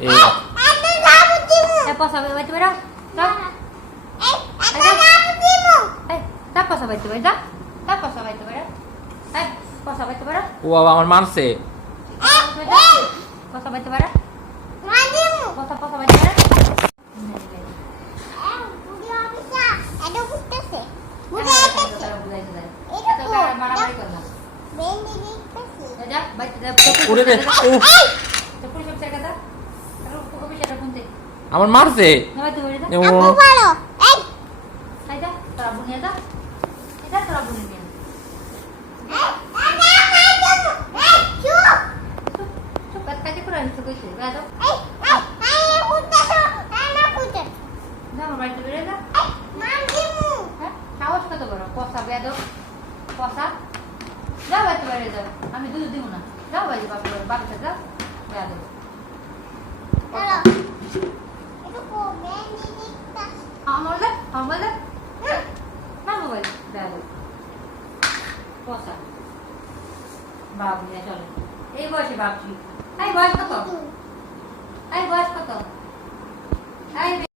এই পয়সা বাইতে বেরো পয়সা বাইতে বেরো পয়সা বাইতে বেরো পয়সা বাইতে বেরো ও বাবা আমার মারছে। পয়সা বাইতে বেরো পয়সা বাইতে বেরো আমার মারছে। সাহস কত বড় পচা বেদব পচা যাও বাড়িতে বাইরে যাও আমি দুধ দিব না যাও বাড়ি বাড়িতে যাও বেদব আমার না মোবাইল বেদব পচা বাবু নিয়ে চলে এই বয়সে ভাবছি এই বয়স কত